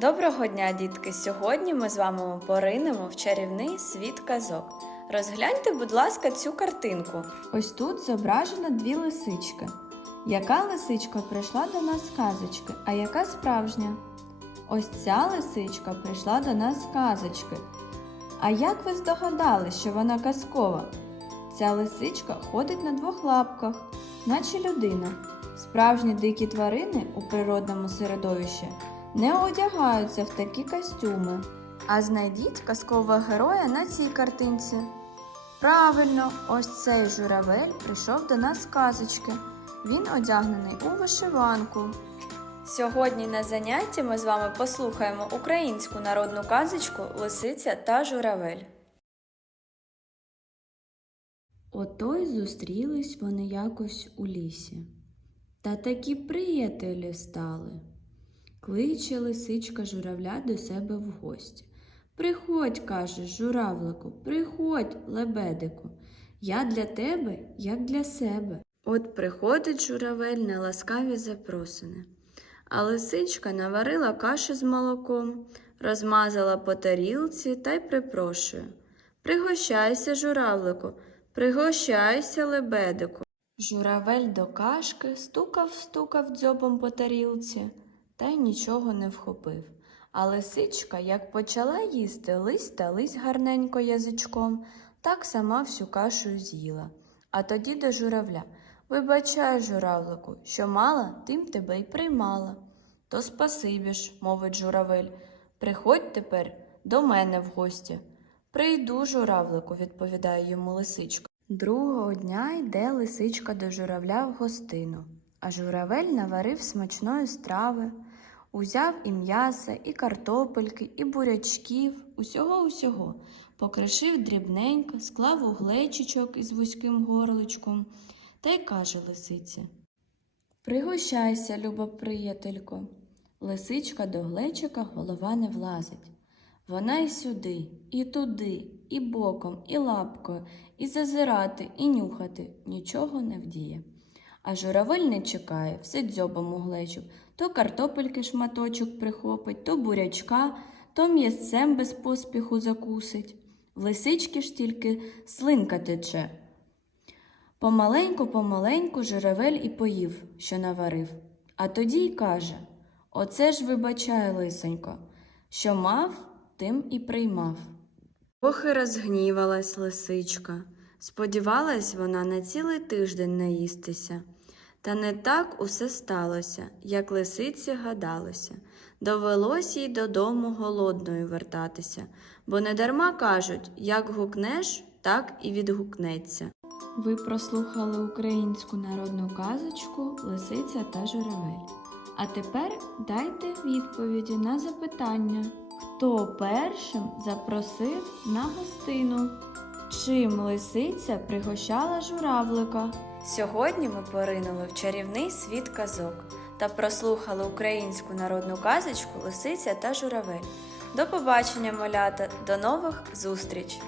Доброго дня, дітки! Сьогодні ми з вами поринемо в чарівний світ казок. Розгляньте, будь ласка, цю картинку. Ось тут зображено дві лисички. Яка лисичка прийшла до нас з казочки, а яка справжня? Ось ця лисичка прийшла до нас з казочки. А як ви здогадались, що вона казкова? Ця лисичка ходить на двох лапках, наче людина. Справжні дикі тварини у природному середовищі не одягаються в такі костюми. А знайдіть казкового героя на цій картинці. Правильно, ось цей журавель прийшов до нас з казочки. Він одягнений у вишиванку. Сьогодні на занятті ми з вами послухаємо українську народну казочку Лисиця та журавель. Ото й зустрілись вони якось у лісі. Та такі приятелі стали. Кличе лисичка журавля до себе в гості. Приходь, каже, журавлику, приходь, лебедику. Я для тебе, як для себе. От приходить журавель на ласкаві запросини. А лисичка наварила каші з молоком, розмазала по тарілці та й припрошує. Пригощайся, журавлику, пригощайся, лебедику. Журавель до кашки стукав, стукав дзьобом по тарілці, та й нічого не вхопив. А лисичка, як почала їсти лись та лись гарненько язичком, так сама всю кашу з'їла. А тоді до журавля Вибачай, журавлику, що мала, тим тебе й приймала. То спасибі ж, мовить журавель. Приходь тепер до мене в гості. Прийду, журавлику, відповідає йому лисичка. Другого дня йде лисичка до журавля в гостину, а журавель наварив смачної страви, узяв і м'яса, і картопельки, і бурячків, усього усього, покришив дрібненько, склав у глечичок із вузьким горличком та й каже лисиці. Пригощайся, люба приятелько. Лисичка до глечика голова не влазить. Вона й сюди, і туди, і боком, і лапкою, і зазирати, і нюхати нічого не вдіє. А журавель не чекає, все дзьобом у глечик, то картопельки шматочок прихопить, то бурячка, то м'ясцем без поспіху закусить. В лисички ж тільки слинка тече. Помаленьку, помаленьку журавель і поїв, що наварив. А тоді й каже Оце ж вибачай, лисенько, що мав, тим і приймав. Ох і розгнівалась лисичка. Сподівалась вона на цілий тиждень наїстися. Та не так усе сталося, як лисиці гадалося. Довелось їй додому голодною вертатися, бо недарма кажуть, як гукнеш, так і відгукнеться. Ви прослухали українську народну казочку Лисиця та Журавель. А тепер дайте відповіді на запитання, хто першим запросив на гостину? Чим лисиця пригощала журавлика? Сьогодні ми поринули в чарівний світ казок та прослухали українську народну казочку Лисиця та Журавель. До побачення, малята, до нових зустріч!